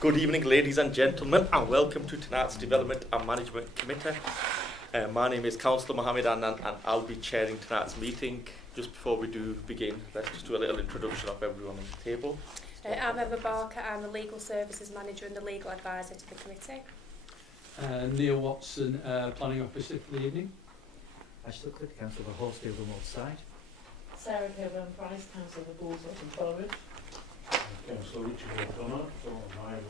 Good evening, ladies and gentlemen, and welcome to tonight's Development and Management Committee. My name is Councillor Mohammed Annan, and I'll be chairing tonight's meeting. Just before we do begin, let's just do a little introduction of everyone on the table. I'm Emma Barker, I'm the Legal Services Manager and the Legal Advisor to the committee. Neil Watson, Planning Officer for the evening. Ashley Cliff, Councillor for Horsfield and Woodside. Sarah Coburn-Price, Councillor for Bournemouth and Coleridge. Councillor Richard O'Connor for Ryan.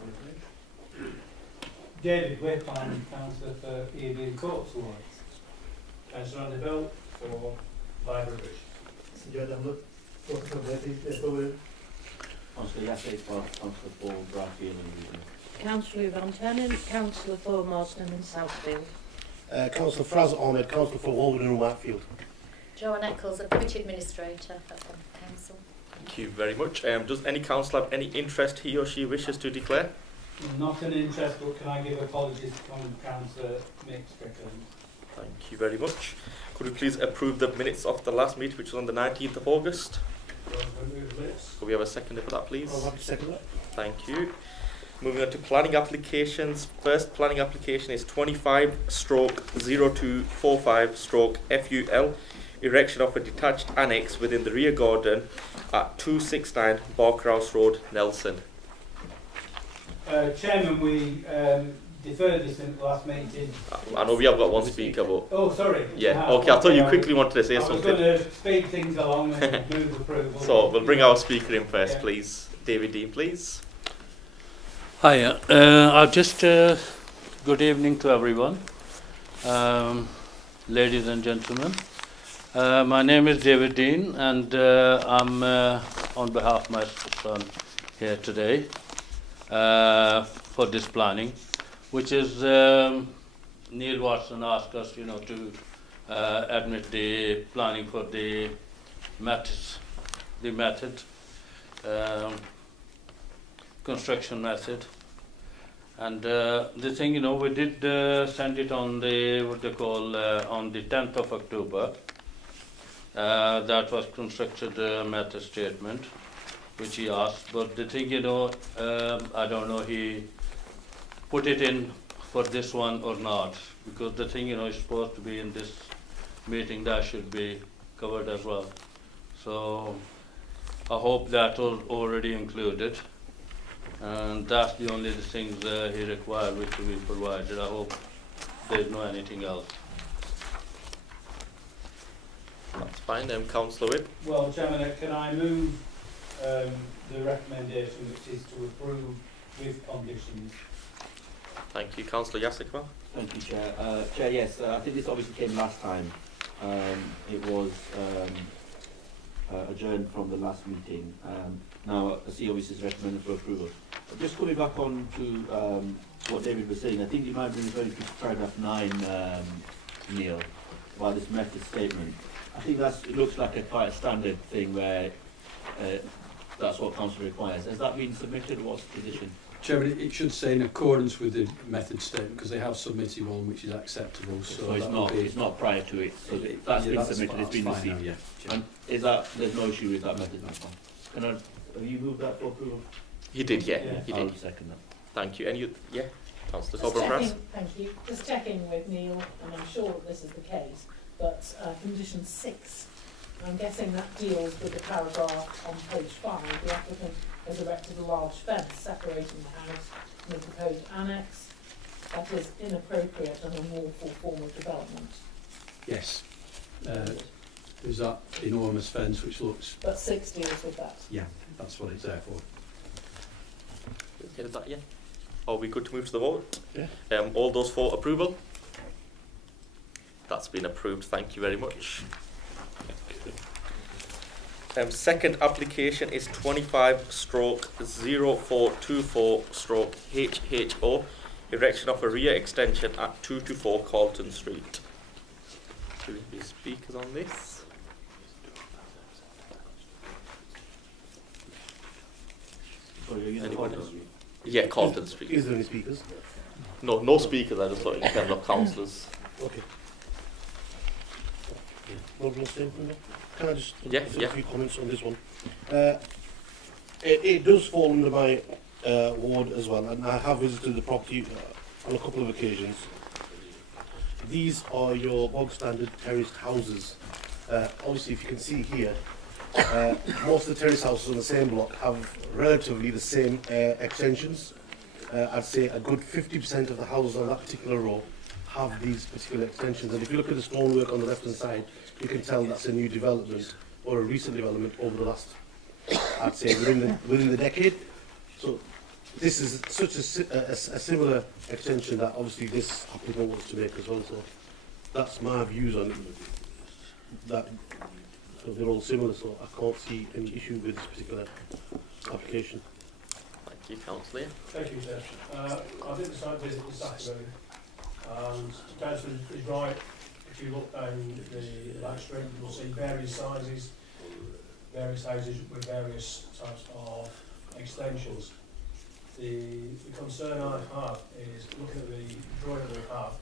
David Whitline, Councillor for Ely and Coats Wards. Councillor Andy Bell for Library. Sir John Dunlop, for Councillor Yassik for Councillor for Bradfield and Region. Councillor Van Tennant, Councillor for Marsden and Southfield. Councillor Fraz Ahmed, Councillor for Walden and Whitefield. Joanne Eccles, the Committee Administrator for the Council. Thank you very much. Does any councillor have any interest he or she wishes to declare? Not an interest, but can I give apologies to Councillor Mick Strickland? Thank you very much. Could we please approve the minutes of the last meeting, which was on the 19th of August? Could we have a seconder for that, please? I'll have to second that. Thank you. Moving on to planning applications. First planning application is 25/0245/FUL, erection of a detached annex within the rear garden at 269 Barkhouse Road, Nelson. Chairman, we deferred this in the last meeting. I know we have got one speaker, but Oh, sorry. yeah, okay, I thought you quickly wanted to say I was something. going to speed things along and move approval. So we'll bring our speaker in first, Yeah. please. David Dean, please. Hiya. Good evening to everyone, ladies and gentlemen. My name is David Dean, and I'm on behalf of my son here today for this planning, which is Neil Watson asked us, to admit the planning for the construction method. And the thing, we did send it on the on the 10th of October. That was constructed method statement, which he asked. But the thing, I don't know he put it in for this one or not, because the thing, is supposed to be in this meeting, that should be covered as well. So I hope that was already included. And that's the only things he required, which will be provided. I hope there's no anything else. That's fine. Councillor Whip. Well, Chairman, can I move the recommendation, which is to approve with conditions? Thank you. Councillor Yassik. Thank you, Chair. Chair, yes, I think this obviously came last time. It was adjourned from the last meeting. Now, I see obviously it's recommended for approval. Just coming back on to what David was saying, I think you might be referring to paragraph 9, Neil, about this method statement. I think it looks like quite a standard thing where that's what council requires. Has that been submitted? What's the position? Chairman, it should say in accordance with the method statement, because they have submitted one which is acceptable. So it's not prior to it. So that's been submitted. It's been received. Yeah. And there's no issue with that method? Have you moved that for approval? He did, yeah. Yeah. He I'll did. second that. Thank you. And you, yeah, Councillor Just Coburn-Price. checking, thank you. Just checking with Neil, and I'm sure that this is the case, but condition 6, I'm guessing that deals with the paragraph on page 5. The applicant has erected a large fence separating the house from the proposed annex. That is inappropriate and unlawful form of development. Yes. There's that enormous fence which looks, But 6 deals with that. yeah, that's what it's there for. Okay with that, yeah. Are we good to move to the vote? Yeah. All those for approval? That's been approved. Thank you very much. Second application is 25/0424/HHO, erection of a rear extension at 224 Carlton Street. Do we have any speakers on this? Anyone else? Yeah, Carlton Street. Is there any speakers? No speakers. I just thought in terms of councillors. Okay. No real statement. Can I just Yeah, have yeah. a few comments on this one? It does fall under my ward as well, and I have visited the property on a couple of occasions. These are your bog standard terraced houses. Obviously, if you can see here, most of the terrace houses on the same block have relatively the same extensions. I'd say a good 50% of the houses on that particular row have these particular extensions. And if you look at the stonework on the left-hand side, you can tell that's a new development or a recent development over the last, I'd say, within the decade. So this is such a similar extension that obviously this applicant wants to make as well. So that's my views on it. That so they're all similar, so I can't see any issue with this particular application. Thank you, Councillor. Thank you, Sir. I did the site visit this Saturday, and Councillor is right. If you look down the back street, you will see various sizes, various houses with various types of extensions. The concern I have is looking at the drawing that we have.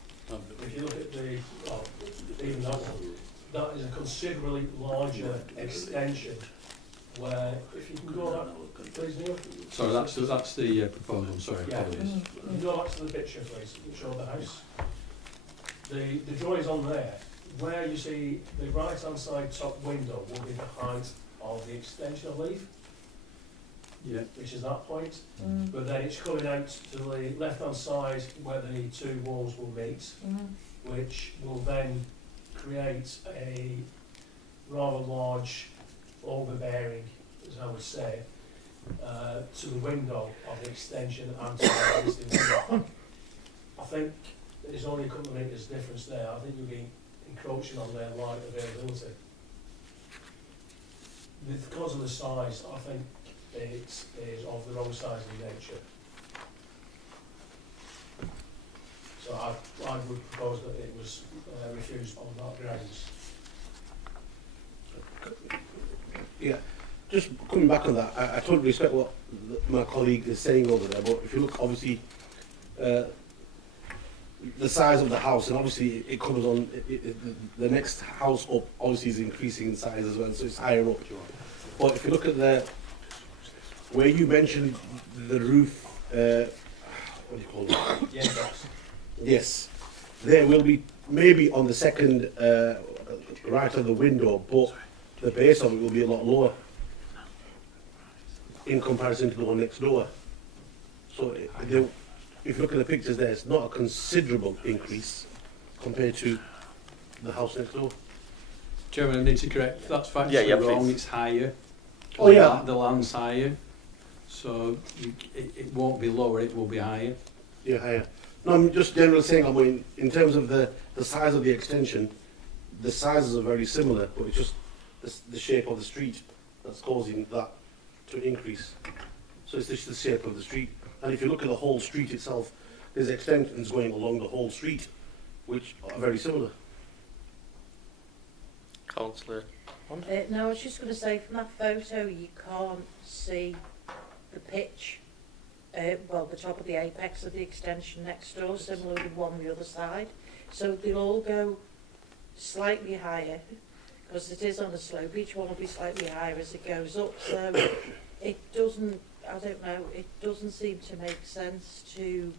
If you look at the, well, even that one, that is a considerably larger extension. Where, if you can go back, please, Neil. Sorry, that's the proposal. Sorry, Yeah. apologies. Can you go back to the picture, please, and show the house. The drawing on there, where you see the right-hand side top window will be the height of the extension, I believe, Yeah. which is that point. But then it's coming out to the left-hand side where the two walls will meet, which will then create a rather large overbearing, as I would say, to the window of the extension and to the existing window. I think there's only a couple of metres difference there. I think you'll be encroaching on their light availability. Because of the size, I think it is of the wrong size in nature. So I would propose that it was refused on that grounds. Yeah, just coming back on that, I totally respect what my colleague is saying over there, but if you look, obviously, the size of the house, and obviously it covers on, the next house up obviously is increasing in size as well, so it's higher up. But if you look at where you mentioned the roof, what do you call it? Yes. Yes, there will be maybe on the second right of the window, but the base of it will be a lot lower in comparison to the one next door. So if you look at the pictures there, it's not a considerable increase compared to the house next door. Chairman, I need to correct. That's factually Yeah, wrong. please. It's higher. Oh, yeah. The land's higher, so it won't be lower. It will be higher. Yeah, higher. No, I'm just generally saying, I mean, in terms of the size of the extension, the sizes are very similar, but it's just the shape of the street that's causing that to increase. So it's just the shape of the street. And if you look at the whole street itself, there's extensions going along the whole street, which are very similar. Councillor. No, I was just going to say, from that photo, you can't see the pitch, well, the top of the apex of the extension next door, similar to one on the other side. So they'll all go slightly higher, because it is on a slope. Each one will be slightly higher as it goes up. So it doesn't, I don't know, it doesn't seem to make sense to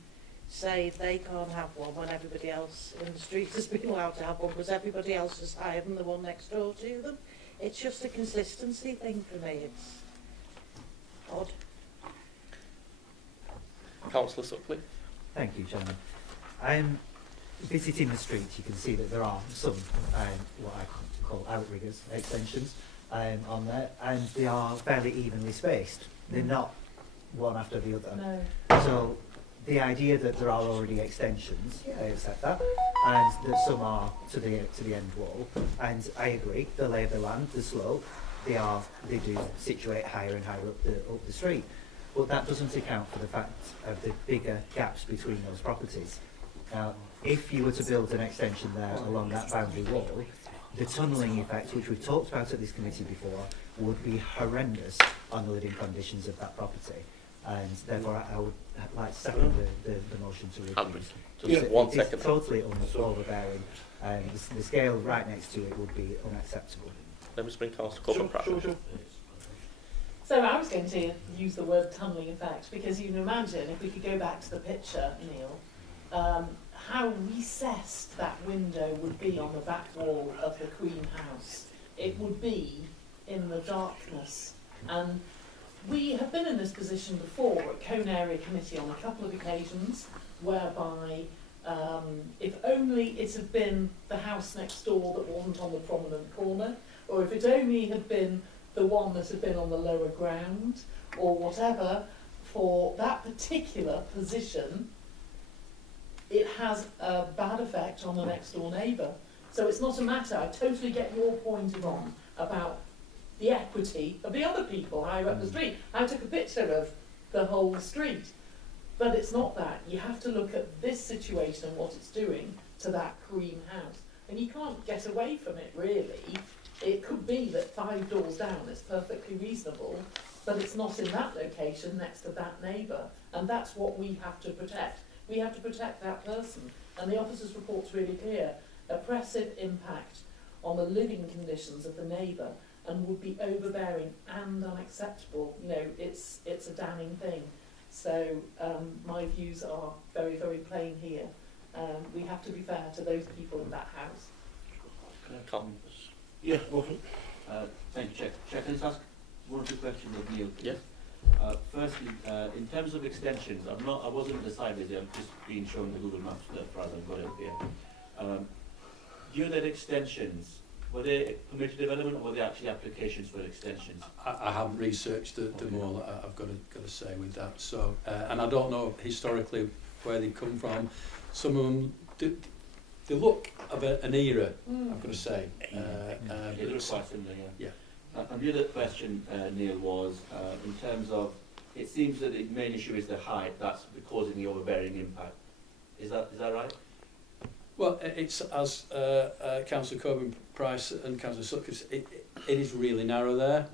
say they can't have one when everybody else in the street has been allowed to have one, because everybody else is higher than the one next door to them. It's just a consistency thing for me. It's odd. Councillor Suckley. Thank you, Chairman. Visiting the street, you can see that there are some what I call outriggers extensions on there, and they are fairly evenly spaced. They're not one after the other. No. So the idea that there are already extensions, I accept that, and that some are to the end wall, and I agree. The lay of the land, the slope, they do situate higher and higher up the street. But that doesn't account for the fact of the bigger gaps between those properties. Now, if you were to build an extension there along that boundary wall, the tunnelling effect, which we've talked about at this committee before, would be horrendous on the living conditions of that property. And therefore, I would like to second the motion to refuse. Just 1 second. It's totally overbearing, and the scale right next to it would be unacceptable. Let me just bring Councillor Coleman. Sure. So I was going to use the word tunnelling effect because you can imagine if we could go back to the picture, Neil, how recessed that window would be on the back wall of the Queen House. It would be in the darkness. And we have been in this position before at Cone Area Committee on a couple of occasions whereby if only it had been the house next door that wasn't on the prominent corner, or if it only had been the one that had been on the lower ground, or whatever, for that particular position, it has a bad effect on the next door neighbour. So it's not a matter, I totally get your point, Yvonne, about the equity of the other people higher up the street. I took a picture of the whole street. But it's not that. You have to look at this situation and what it's doing to that Queen House. And you can't get away from it, really. It could be that 5 doors down is perfectly reasonable, but it's not in that location next to that neighbour. And that's what we have to protect. We have to protect that person. And the officer's report's really clear. Oppressive impact on the living conditions of the neighbour and would be overbearing and unacceptable. You know, it's a damning thing. So my views are very, very plain here. We have to be fair to those people in that house. Yeah, okay. Thank you, Chair. Chair, can I just ask one or two questions of Neil? Yeah. Firstly, in terms of extensions, I wasn't decided. I'm just being shown the Google Maps stuff rather than got it here. During that extensions, were they permitted development or were they actually applications for extensions? I haven't researched them all. I've got to say with that. So, and I don't know historically where they come from. Some of them they look of an era. I've got to say. They look quite similar, yeah. And the other question, Neil, was in terms of it seems that the main issue is the height. That's causing the overbearing impact. Is that right? Well, it's as Councillor Coburn Price and Councillor Sutcliffe, it is really narrow there.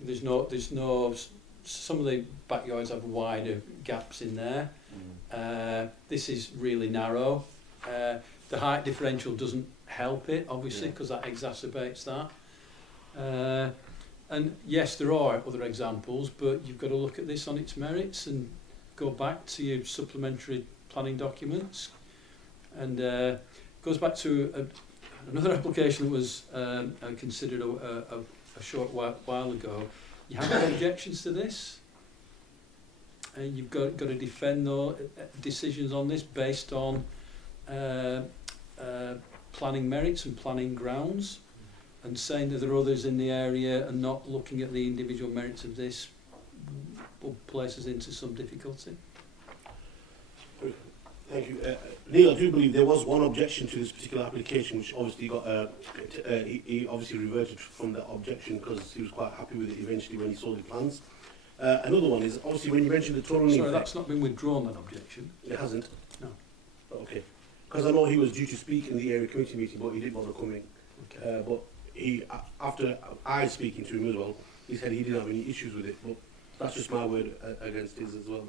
There's no. Some of the backyards have wider gaps in there. This is really narrow. The height differential doesn't help it, obviously, because that exacerbates that. And yes, there are other examples, but you've got to look at this on its merits and go back to your supplementary planning documents. And goes back to another application that was considered a short while ago. You have no objections to this. And you've got to defend those decisions on this based on planning merits and planning grounds, and saying that there are others in the area and not looking at the individual merits of this will place us into some difficulty. Thank you. Neil, I do believe there was one objection to this particular application, which obviously got he obviously reverted from that objection because he was quite happy with it eventually when he saw the plans. Another one is obviously when you mentioned the tunnelling. Sorry, that's not been withdrawn, that objection. It hasn't? No. Okay. Because I know he was due to speak in the area committee meeting, but he didn't want to come in. Okay. But he, after I speaking to him as well, he said he didn't have any issues with it. But that's just my word against his as well.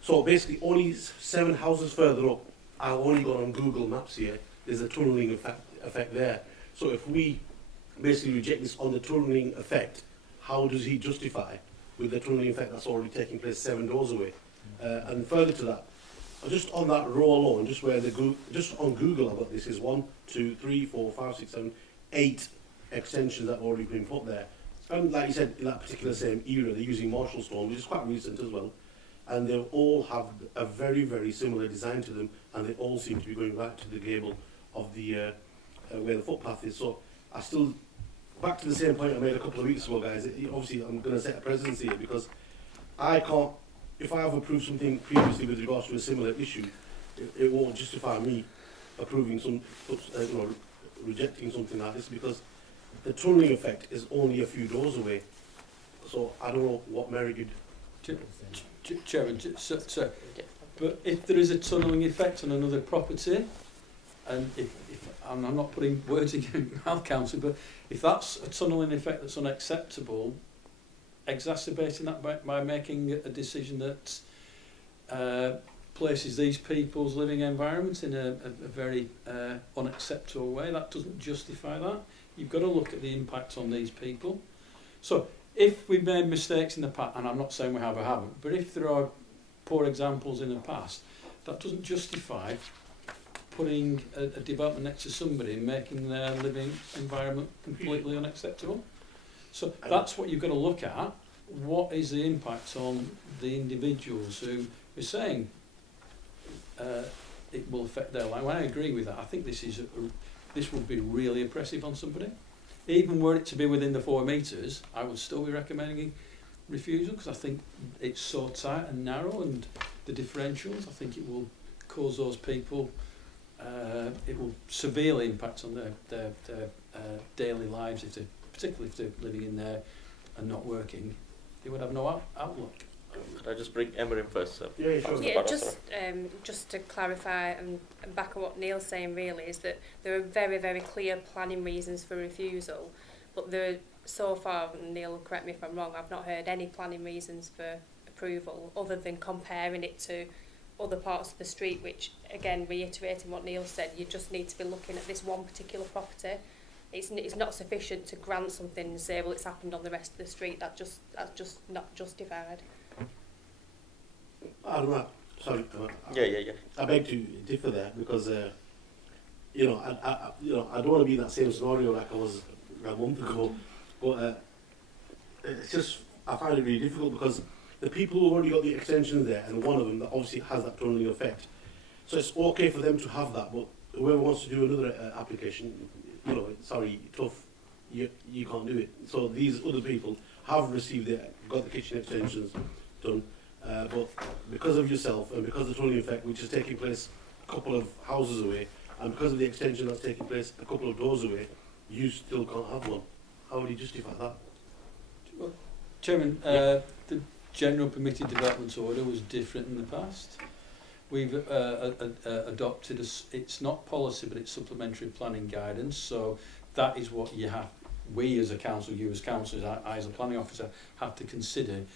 So basically, only 7 houses further up, I've only got on Google Maps here, there's a tunnelling effect there. So if we basically reject this on the tunnelling effect, how does he justify with the tunnelling effect that's already taking place 7 doors away? And further to that, just on that row alone, just on Google, I've got this is 1, 2, 3, 4, 5, 6, 7, 8 extensions that have already been put there. And like you said, in that particular same era, they're using Marshall stone, which is quite recent as well. And they all have a very, very similar design to them, and they all seem to be going back to the gable of the where the footpath is. So I still, back to the same point I made a couple of weeks ago, guys. Obviously, I'm going to set a precedence here because I can't. If I have approved something previously with regards to a similar issue, it won't justify me approving rejecting something like this because the tunnelling effect is only a few doors away. So I don't know what merit you'd. Chairman, so, but if there is a tunnelling effect on another property, and if I'm not putting words in your mouth, Councillor, but if that's a tunnelling effect that's unacceptable, exacerbating that by making a decision that places these people's living environments in a very unacceptable way, that doesn't justify that. You've got to look at the impact on these people. So if we've made mistakes in the past, and I'm not saying we have or haven't, but if there are poor examples in the past, that doesn't justify putting a development next to somebody and making their living environment completely unacceptable. So that's what you've got to look at. What is the impact on the individuals who are saying it will affect their life? When I agree with that, I think this would be really oppressive on somebody. Even were it to be within the 4 metres, I would still be recommending refusal, because I think it's so tight and narrow, and the differentials, I think it will cause those people, it will severely impact on their daily lives, particularly if they're living in there and not working. They would have no outlook. Could I just bring Emma in first? Yeah, sure. Yeah, just to clarify and back on what Neil's saying really, is that there are very, very clear planning reasons for refusal, but there are, so far, and Neil will correct me if I'm wrong, I've not heard any planning reasons for approval other than comparing it to other parts of the street, which, again, reiterating what Neil said, you just need to be looking at this one particular property. It's not sufficient to grant something and say, well, it's happened on the rest of the street. That's just not justified. I don't know. Sorry. Yeah. I beg to differ there because, I don't want to be in that same scenario like I was a month ago. But it's just, I find it really difficult because the people who've already got the extensions there, and one of them that obviously has that tunneling effect. So it's okay for them to have that, but whoever wants to do another application, sorry, tough, you can't do it. So these other people have received it, got the kitchen extensions done, but because of yourself and because of the tunneling effect, which is taking place a couple of houses away, and because of the extension that's taking place a couple of doors away, you still can't have one. How would you justify that? Well, Chairman, the general permitted development order was different in the past. We've adopted it's not policy, but it's supplementary planning guidance. So that is what you have. We as a council, you as councillors, I as a planning officer, have to consider.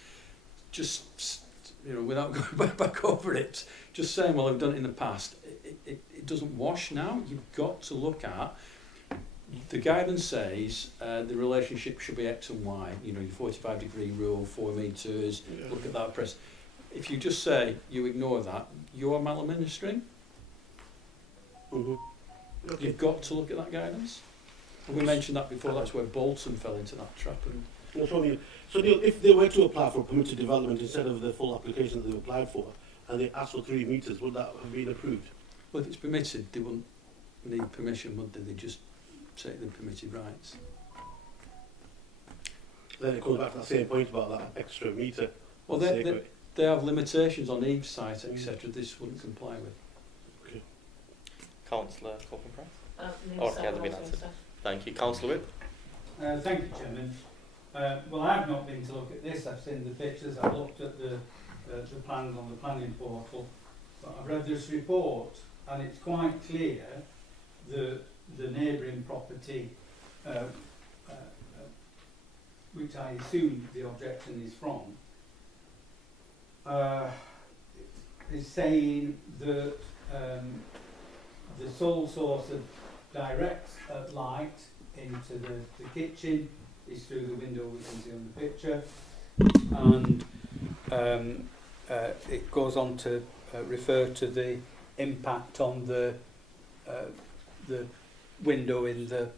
Just without going back over it, just saying, well, I've done it in the past. It doesn't wash now. You've got to look at. The guidance says the relationship should be X and Y. Your 45-degree rule, 4 metres. Yeah. Look at that press. If you just say you ignore that, you're maladministering. Mm-hmm. Okay. You've got to look at that guidance. And we mentioned that before. That's where Bolton fell into that trap. And so Neil, if they were to apply for permitted development instead of the full application that they applied for, and they asked for 3 metres, would that have been approved? Well, if it's permitted, they wouldn't need permission, would they? They just take the permitted rights. Then it comes back to that same point about that extra metre. Well, they have limitations on each site, etc. This wouldn't comply with. Okay. Councillor Corbyn-Price? Neil Or has it been answered? Thank you. Councillor Whip? Thank you, Chairman. Well, I've not been to look at this. I've seen the pictures. I've looked at the plans on the planning portal. But I've read this report, and it's quite clear that the neighbouring property, which I assume the objection is from, is saying that the sole source of direct light into the kitchen is through the window we can see on the picture, and it goes on to refer to the impact on the window in the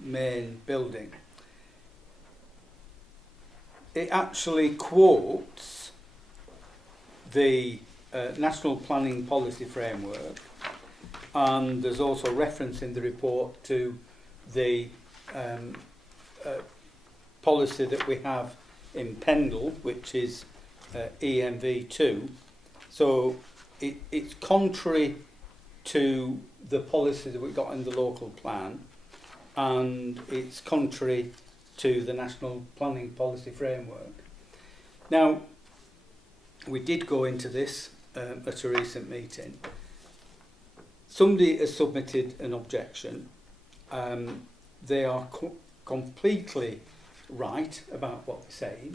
main building. It actually quotes the National Planning Policy Framework, and there's also reference in the report to the policy that we have in Pendle, which is EMV2. So it's contrary to the policy that we've got in the local plan, and it's contrary to the National Planning Policy Framework. Now, we did go into this at a recent meeting. Somebody has submitted an objection. They are completely right about what they're saying,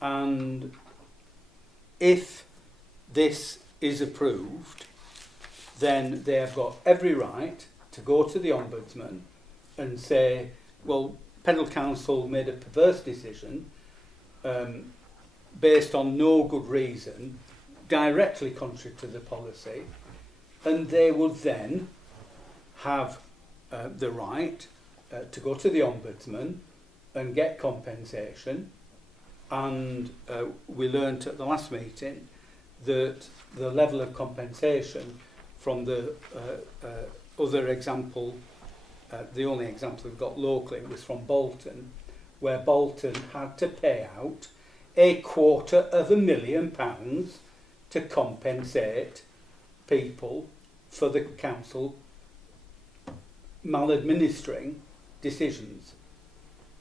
and if this is approved, then they have got every right to go to the Ombudsman and say, well, Pendle Council made a perverse decision based on no good reason, directly contrary to the policy, and they would then have the right to go to the Ombudsman and get compensation. And we learnt at the last meeting that the level of compensation from the other example, the only example we've got locally, was from Bolton, where Bolton had to pay out £250,000 to compensate people for the council maladministering decisions.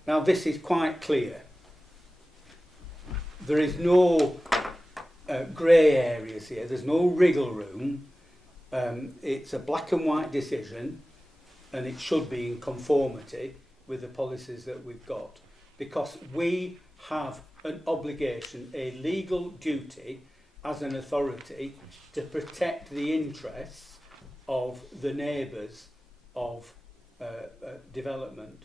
Now this is quite clear. There is no grey areas here, there's no wriggle room. It's a black and white decision, and it should be in conformity with the policies that we've got, because we have an obligation, a legal duty as an authority to protect the interests of the neighbours of development.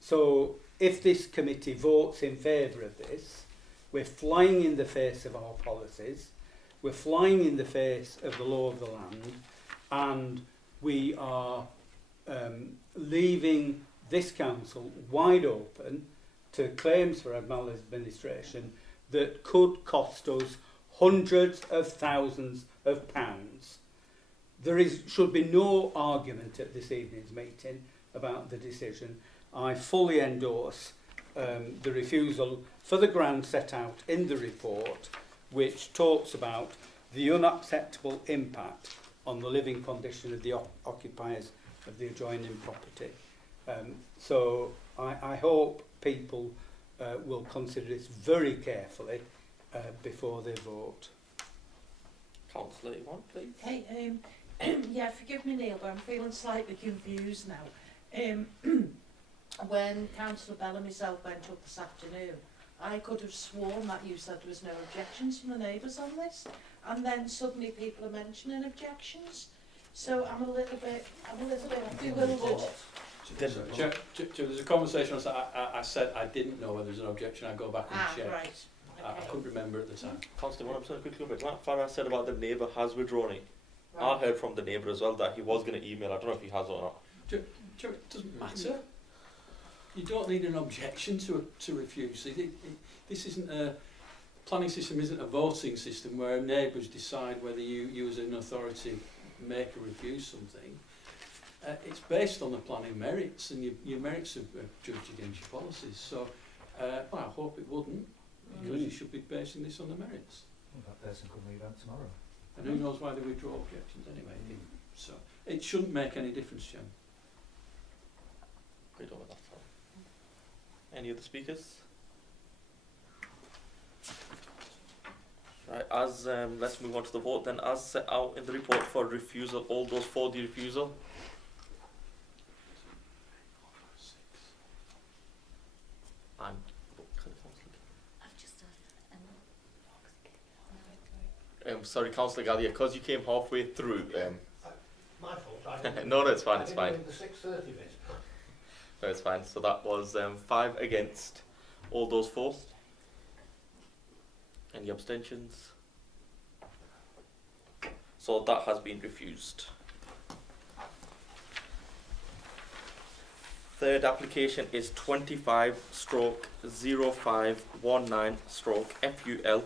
So if this committee votes in favour of this, we're flying in the face of our policies, we're flying in the face of the law of the land, and we are leaving this council wide open to claims for maladministration that could cost us hundreds of thousands of pounds. There should be no argument at this evening's meeting about the decision. I fully endorse the refusal for the grounds set out in the report, which talks about the unacceptable impact on the living condition of the occupiers of the adjoining property. So I hope people will consider this very carefully before they vote. Councillor, you want, please? Hey, yeah, forgive me, Neil, but I'm feeling slightly confused now. When Councillor Bell and myself went up this afternoon, I could have sworn that you said there was no objections from the neighbours on this, and then suddenly people are mentioning objections. So I'm a little bit bewildered. There's a conversation. I said I didn't know whether there was an objection. I go back and check. Right. Okay. I couldn't remember at the time. Councillor, what I'm saying quickly over it. Like Farah said about the neighbour has withdrawn it. Right. I heard from the neighbour as well that he was going to email. I don't know if he has or not. It doesn't matter. You don't need an objection to refuse. This isn't a planning system. Isn't a voting system where neighbours decide whether you as an authority make or refuse something. It's based on the planning merits, and your merits are judged against your policies. So, well, I hope it wouldn't, because you should be basing this on the merits. Well, that person could move out tomorrow. And who knows why they withdraw objections anyway. So it shouldn't make any difference, Jim. Great over that. Any other speakers? Right, as let's move on to the vote then. As set out in the report for refusal, all those for the refusal. Sorry, Councillor Gallia, because you came halfway through. My fault. No, it's fine. It's fine. The 6:30 bit. No, it's fine. So that was 5 against. All those for? Any abstentions? So that has been refused. Third application is 25/0519/FUL,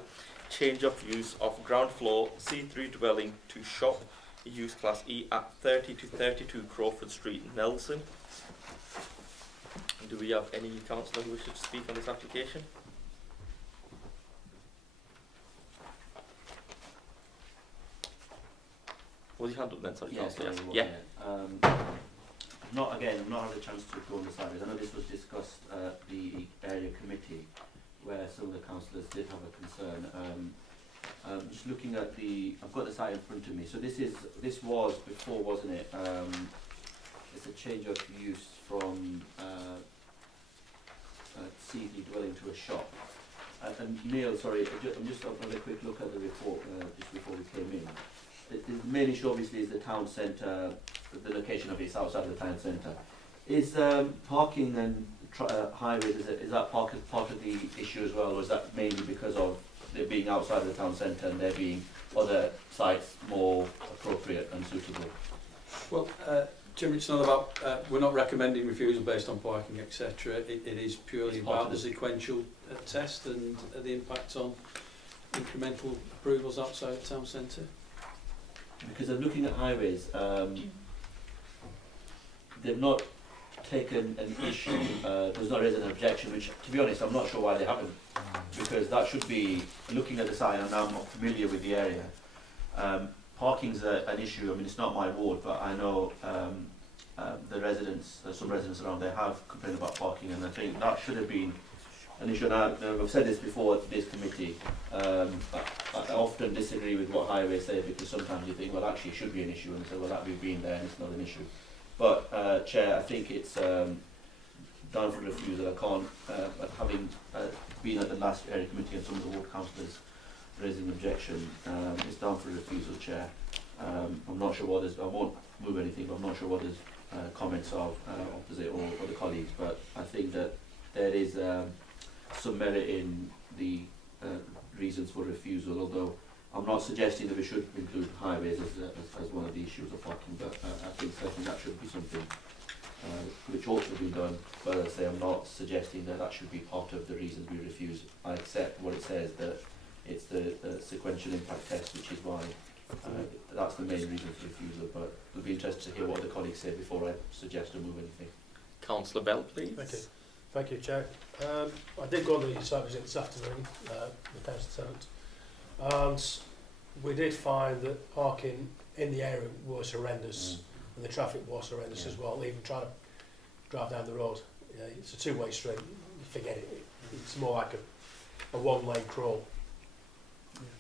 change of use of ground floor C3 dwelling to shop use class E at 30 to 32 Crawford Street, Nelson. Do we have any councillor who wishes to speak on this application? Was your hand up then? Sorry, councillor. Yes. Not had a chance to go on the sideways. I know this was discussed at the area committee, where some of the councillors did have a concern. Just looking at I've got the site in front of me. So this was before, wasn't it? It's a change of use from CD dwelling to a shop. And Neil, sorry, I'm just having a quick look at the report just before we came in. The main issue obviously is the town centre, the location of it is outside of the town centre. Is parking and highways, is that part of the issue as well, or is that mainly because of it being outside of the town centre and there being other sites more appropriate and suitable? Well, Jim, it's not about, we're not recommending refusal based on parking, etc. It is purely about the sequential test and the impact on incremental approvals outside the town centre. Because I'm looking at highways, they've not taken an issue, there's not raised an objection, which, to be honest, I'm not sure why they haven't. Because that should be, looking at the sign, and I'm not familiar with the area, parking's an issue. I mean, it's not my ward, but I know the residents, some residents around there have complained about parking, and I think that should have been an issue. And I've said this before to this committee, I often disagree with what highways say, because sometimes you think, well, actually it should be an issue, and they say, well, that we've been there and it's not an issue. But, Chair, I think it's down for refusal. I can't, having been at the last area committee and some of the ward councillors raising an objection, it's down for refusal, Chair. I'm not sure what is, I won't move anything, but I'm not sure what his comments are opposite or the colleagues, but I think that there is some merit in the reasons for refusal, although I'm not suggesting that we should include highways as one of the issues of parking, but I think certainly that should be something which ought to have been done. But as I say, I'm not suggesting that that should be part of the reasons we refuse. I accept what it says, that it's the sequential impact test, which is why that's the main reason for refusal. But we'll be interested to hear what the colleagues say before I suggest to move anything. Councillor Bell, please. Thank you. Thank you, Chair. I did go on the site visit this afternoon, the council tenant, and we did find that parking in the area was horrendous, and the traffic was horrendous as well. Even trying to drive down the road, it's a two-way street. Forget it. It's more like a one-lane crawl.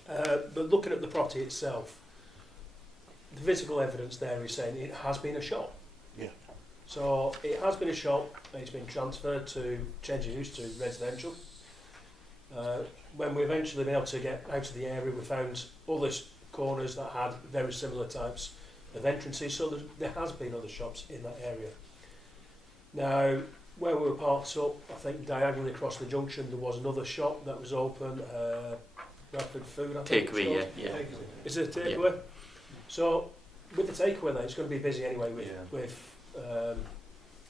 But looking at the property itself, the physical evidence there is saying it has been a shop. Yeah. So it has been a shop. It's been transferred to change of use to residential. When we eventually been able to get out of the area, we found other corners that had very similar types of entrances. So there has been other shops in that area. Now, where we were parked up, I think diagonally across the junction, there was another shop that was open. Rapid food, I think. Takeaway, yeah. Is it a takeaway? Yeah. So with the takeaway, then it's going to be busy anyway with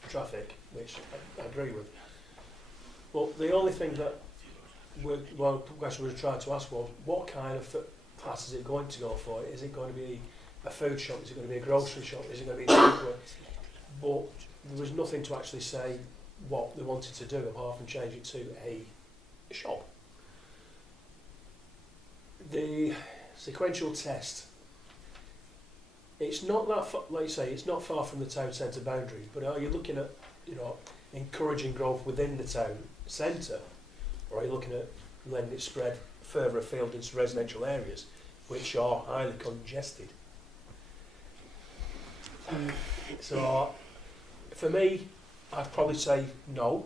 traffic, which I agree with. But the only thing that question we were trying to ask was, what kind of class is it going to go for? Is it going to be a food shop? Is it going to be a grocery shop? Is it going to be a takeaway? But there was nothing to actually say what they wanted to do apart from change it to a shop. The sequential test, it's not that far, like you say, it's not far from the town centre boundaries, but are you looking at, encouraging growth within the town centre, or are you looking at letting it spread further afield into residential areas which are highly congested? So for me, I'd probably say no,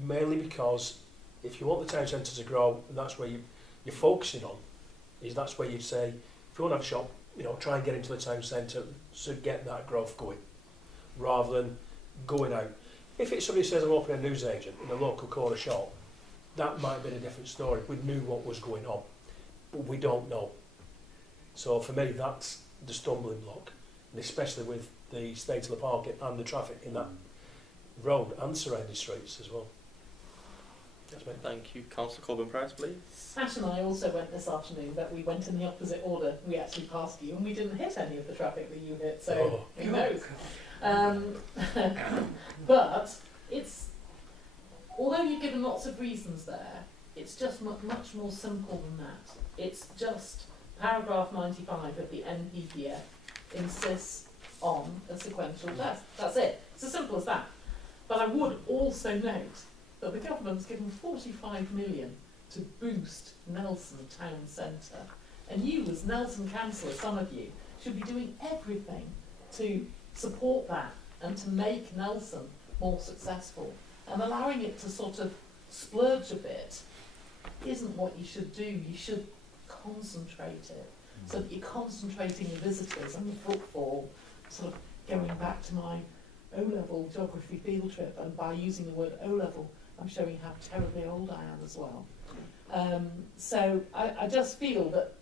mainly because if you want the town centre to grow, and that's where you're focusing on, is that's where you'd say, if you want to have a shop, try and get into the town centre to get that growth going, rather than going out. If it's somebody who says I'm opening a news agent in a local corner shop, that might have been a different story. We knew what was going on, but we don't know. So for me, that's the stumbling block, and especially with the state of the parking and the traffic in that road and surrounding streets as well. That's me. Thank you. Councillor Corbyn-Price, please. Ash and I also went this afternoon, but we went in the opposite order. We actually passed you, and we didn't hit any of the traffic that you hit, so who knows? But it's, although you've given lots of reasons there, it's just much more simple than that. It's just paragraph 95 of the NPPF insists on a sequential test. That's it. It's as simple as that. But I would also note that the government's given 45 million to boost Nelson Town Centre. And you, as Nelson councillor, some of you, should be doing everything to support that and to make Nelson more successful. And allowing it to sort of splurge a bit isn't what you should do. You should concentrate it so that you're concentrating the visitors and the footfall, sort of going back to my O-level geography field trip, and by using the word O-level, I'm showing how terribly old I am as well. So I just feel that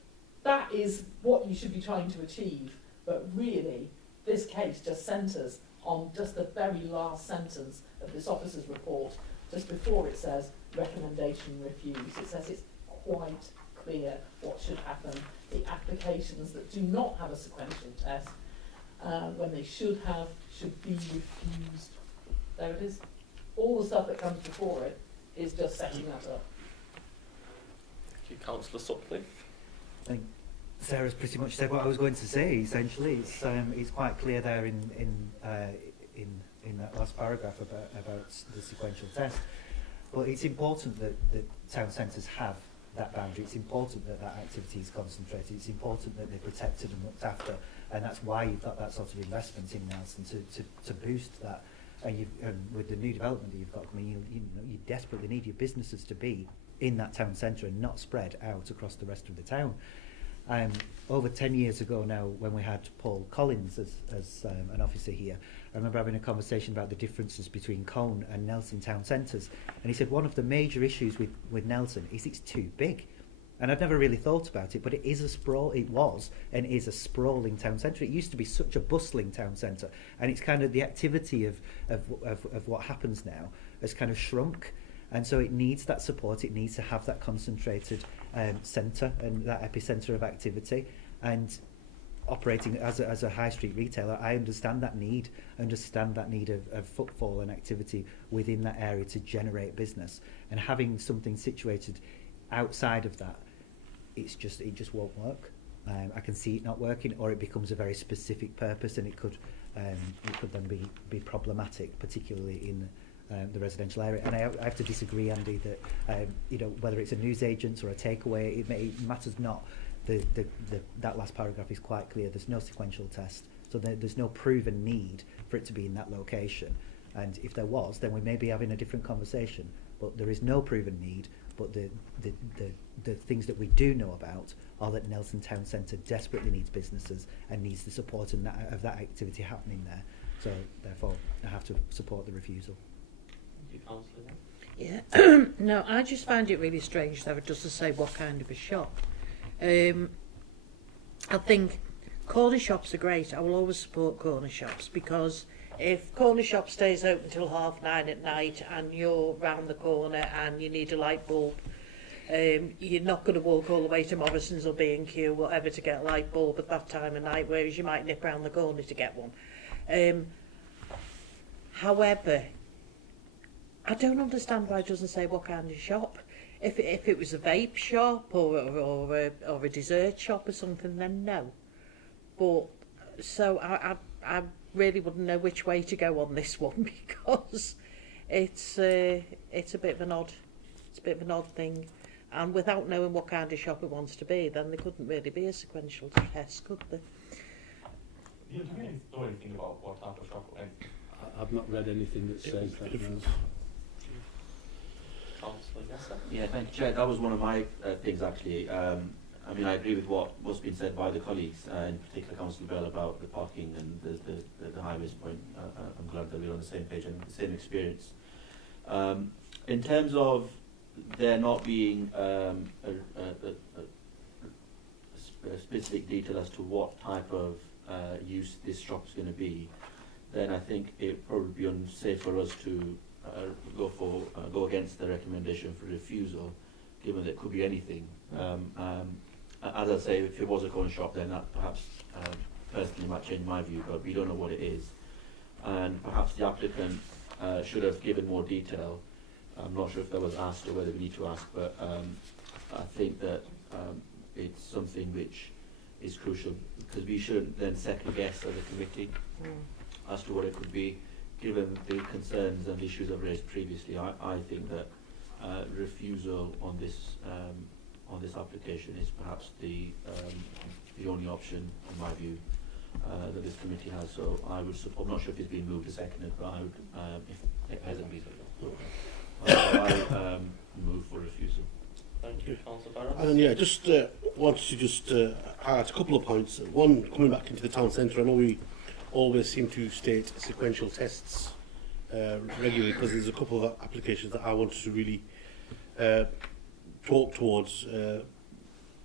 that is what you should be trying to achieve, but really, this case just centres on just the very last sentence of this officer's report, just before it says recommendation refused. It says it's quite clear what should happen. The applications that do not have a sequential test, when they should be refused. There it is. All the stuff that comes before it is just setting that up. Thank you, Councillor Sutcliffe. I think Sarah's pretty much said what I was going to say. Essentially, it's quite clear there in that last paragraph about the sequential test. But it's important that town centres have that boundary. It's important that activity is concentrated. It's important that they're protected and looked after, and that's why you've got that sort of investment in Nelson to boost that. And with the new development that you've got, I mean, you desperately need your businesses to be in that town centre and not spread out across the rest of the town. Over 10 years ago now, when we had Paul Collins as an officer here, I remember having a conversation about the differences between Colne and Nelson town centres, and he said one of the major issues with Nelson is it's too big. And I've never really thought about it, but it is it was and is a sprawling town centre. It used to be such a bustling town centre, and it's kind of the activity of what happens now has kind of shrunk. And so it needs that support. It needs to have that concentrated centre and that epicentre of activity. And operating as a high street retailer, I understand that need. Of footfall and activity within that area to generate business. And having something situated outside of that, it just won't work. I can see it not working, or it becomes a very specific purpose, and it could then be problematic, particularly in the residential area. And I have to disagree, Andy, that whether it's a newsagent or a takeaway, it matters not. That last paragraph is quite clear. There's no sequential test, so there's no proven need for it to be in that location. And if there was, then we may be having a different conversation. But there is no proven need. But the things that we do know about are that Nelson Town Centre desperately needs businesses and needs the support of that activity happening there. So therefore, I have to support the refusal. Yeah. No, I just find it really strange that it doesn't say what kind of a shop. I think corner shops are great. I will always support corner shops, because if corner shop stays open till 9:30 at night and you're round the corner and you need a light bulb, you're not going to walk all the way to Morrison's or B&Q, whatever, to get a light bulb at that time of night, whereas you might nip round the corner to get one. However, I don't understand why it doesn't say what kind of shop. If it was a vape shop or a dessert shop or something, then no. But so I really wouldn't know which way to go on this one, because it's a bit of an odd thing, and without knowing what kind of shop it wants to be, then there couldn't really be a sequential test, could there? Do you know anything about what type of shop? I've not read anything that says that. No. Yeah, thank you, Chair. That was one of my things, actually. I mean, I agree with what's been said by the colleagues, in particular Councillor Bell, about the parking and the highways point. I'm glad that we're on the same page and the same experience. In terms of there not being a specific detail as to what type of use this shop is going to be, then I think it would probably be unsafe for us to go against the recommendation for refusal, given that it could be anything. As I say, if it was a corner shop, then that perhaps personally might change my view, but we don't know what it is. And perhaps the applicant should have given more detail. I'm not sure if that was asked or whether we need to ask, but I think that it's something which is crucial, because we shouldn't then second guess as a committee as to what it could be. Given the concerns and issues I've raised previously, I think that refusal on this application is perhaps the only option, in my view, that this committee has. So I would support. I'm not sure if it's been moved or seconded, but I would, if it hasn't been, I move for refusal. Thank you, Councillor Barron. And yeah, just wanted to highlight a couple of points. One, coming back into the town centre, I know we always seem to state sequential tests regularly, because there's a couple of applications that I wanted to really talk towards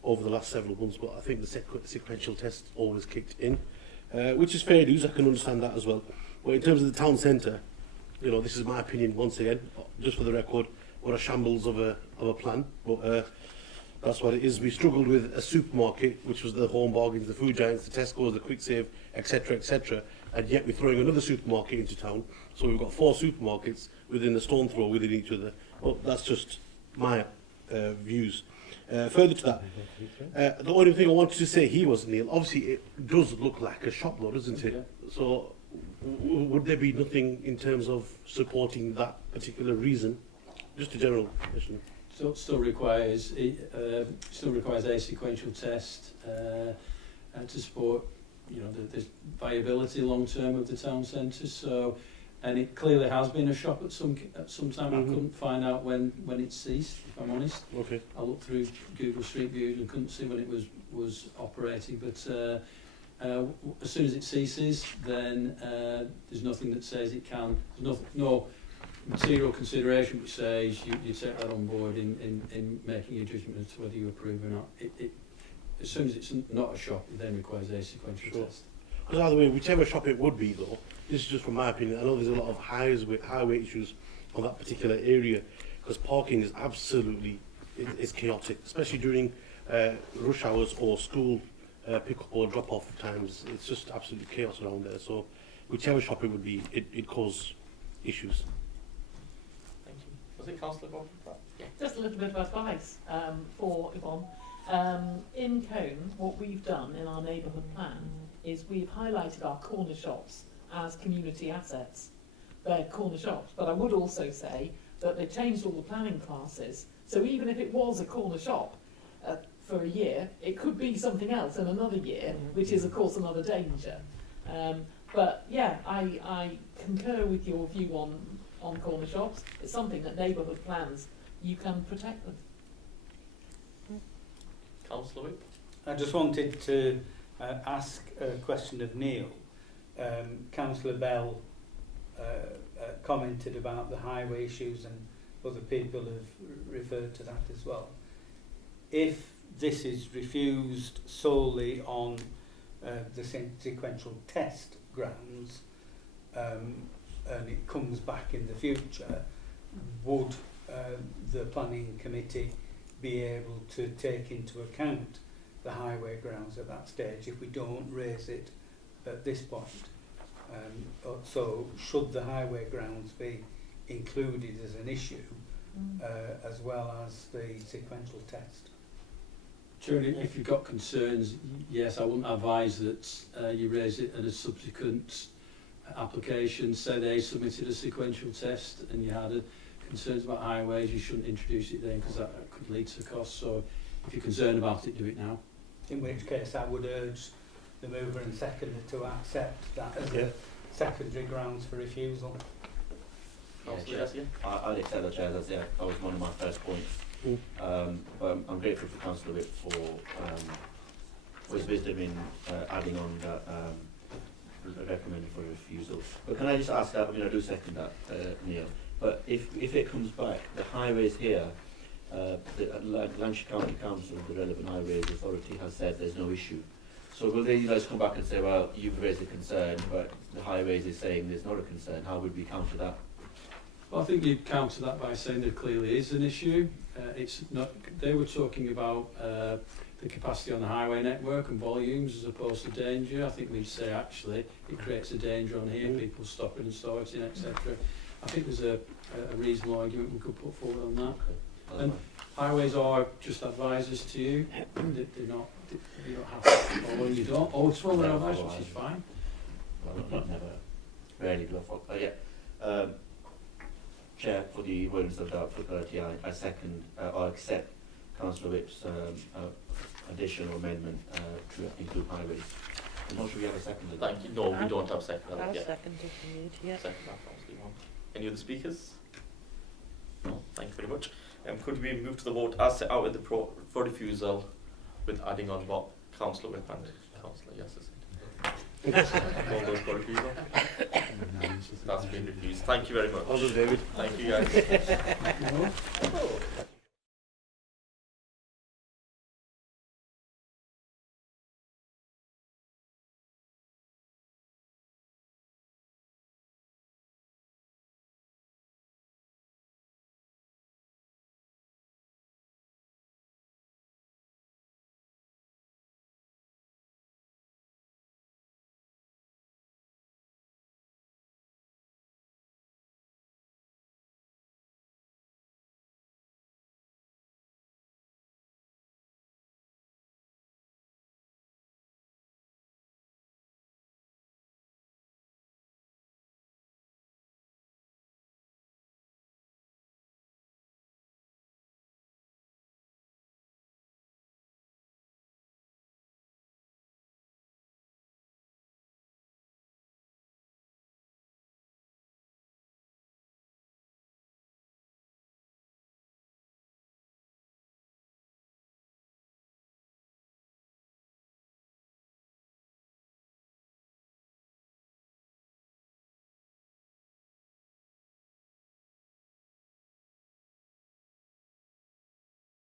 over the last several months, but I think the sequential test always kicked in, which is fair dues. I can understand that as well. But in terms of the town centre, you know, this is my opinion once again, just for the record, what a shambles of a plan. But that's what it is. We struggled with a supermarket, which was the Home Bargains, the Food Giants, the Tesco's, the Quick Save, etc., etc., and yet we're throwing another supermarket into town. So we've got 4 supermarkets within a stone throw within each other. But that's just my views. Further to that, the only thing I wanted to say here was, Neil, obviously it does look like a shop though, doesn't it? So would there be nothing in terms of supporting that particular reason? Just a general question. Still requires a sequential test to support, you know, the viability long term of the town centre. So, and it clearly has been a shop at some time. I couldn't find out when it ceased, if I'm honest. Okay. I looked through Google Street View and couldn't see when it was operating. But as soon as it ceases, then there's nothing that says it can. There's no material consideration which says you take that on board in making your judgment as to whether you approve or not. As soon as it's not a shop, it then requires a sequential test. Because either way, whichever shop it would be though, this is just from my opinion, I know there's a lot of highway issues on that particular area, because parking is absolutely, it's chaotic, especially during rush hours or school pick-up or drop-off times. It's just absolute chaos around there. So whichever shop it would be, it cause issues. Thank you. Was it Councillor Bob? Yeah. Just a little bit of advice for Yvonne. In Cone, what we've done in our neighbourhood plan is we've highlighted our corner shops as community assets. They're corner shops, but I would also say that they changed all the planning classes. So even if it was a corner shop for a year, it could be something else in another year, which is of course another danger. But yeah, I concur with your view on corner shops. It's something that neighbourhood plans, you can protect them. Councillor Whip? I just wanted to ask a question of Neil. Councillor Bell commented about the highway issues, and other people have referred to that as well. If this is refused solely on the sequential test grounds, and it comes back in the future, would the planning committee be able to take into account the highway grounds at that stage if we don't raise it at this point? So should the highway grounds be included as an issue as well as the sequential test? Sure, if you've got concerns, yes, I wouldn't advise that you raise it at a subsequent application. Say they submitted a sequential test and you had concerns about highways, you shouldn't introduce it then, because that could lead to costs. So if you're concerned about it, do it now. In which case I would urge the mover and seconder to accept that as a secondary grounds for refusal. I'll accept that, Chair. That was one of my first points. I'm grateful for Councillor Whip for his wisdom in adding on that recommended for refusal. But can I just ask that? I mean, I do second that, Neil. But if it comes back, the highways here, the Lancashire County Council, the relevant highways authority, has said there's no issue. So will they guys come back and say, well, you've raised a concern, but the highways is saying there's not a concern? How would we counter that? Well, I think you counter that by saying there clearly is an issue. It's not. They were talking about the capacity on the highway network and volumes as opposed to danger. I think we'd say actually it creates a danger on here, people stopping and starting, etc. I think there's a reasonable argument we could put forward on that. Okay. And highways are just advisors to you. They're not. You don't have to, or when you don't, always follow their advice, which is fine. Well, never, rarely do I follow. Chair, for the avoidance of doubt, for clarity, I second or accept Councillor Whip's additional amendment to include highways. I'm not sure we have a second. Thank you. No, we don't have a second. I'll second if you need, yeah. Second, any other speakers? No, thank you very much. Could we move to the vote as set out in the for refusal with adding on what Councillor Whip and Councillor Yes has said? All those for refusal? That's been refused. Thank you very much. Well done, David. Thank you guys.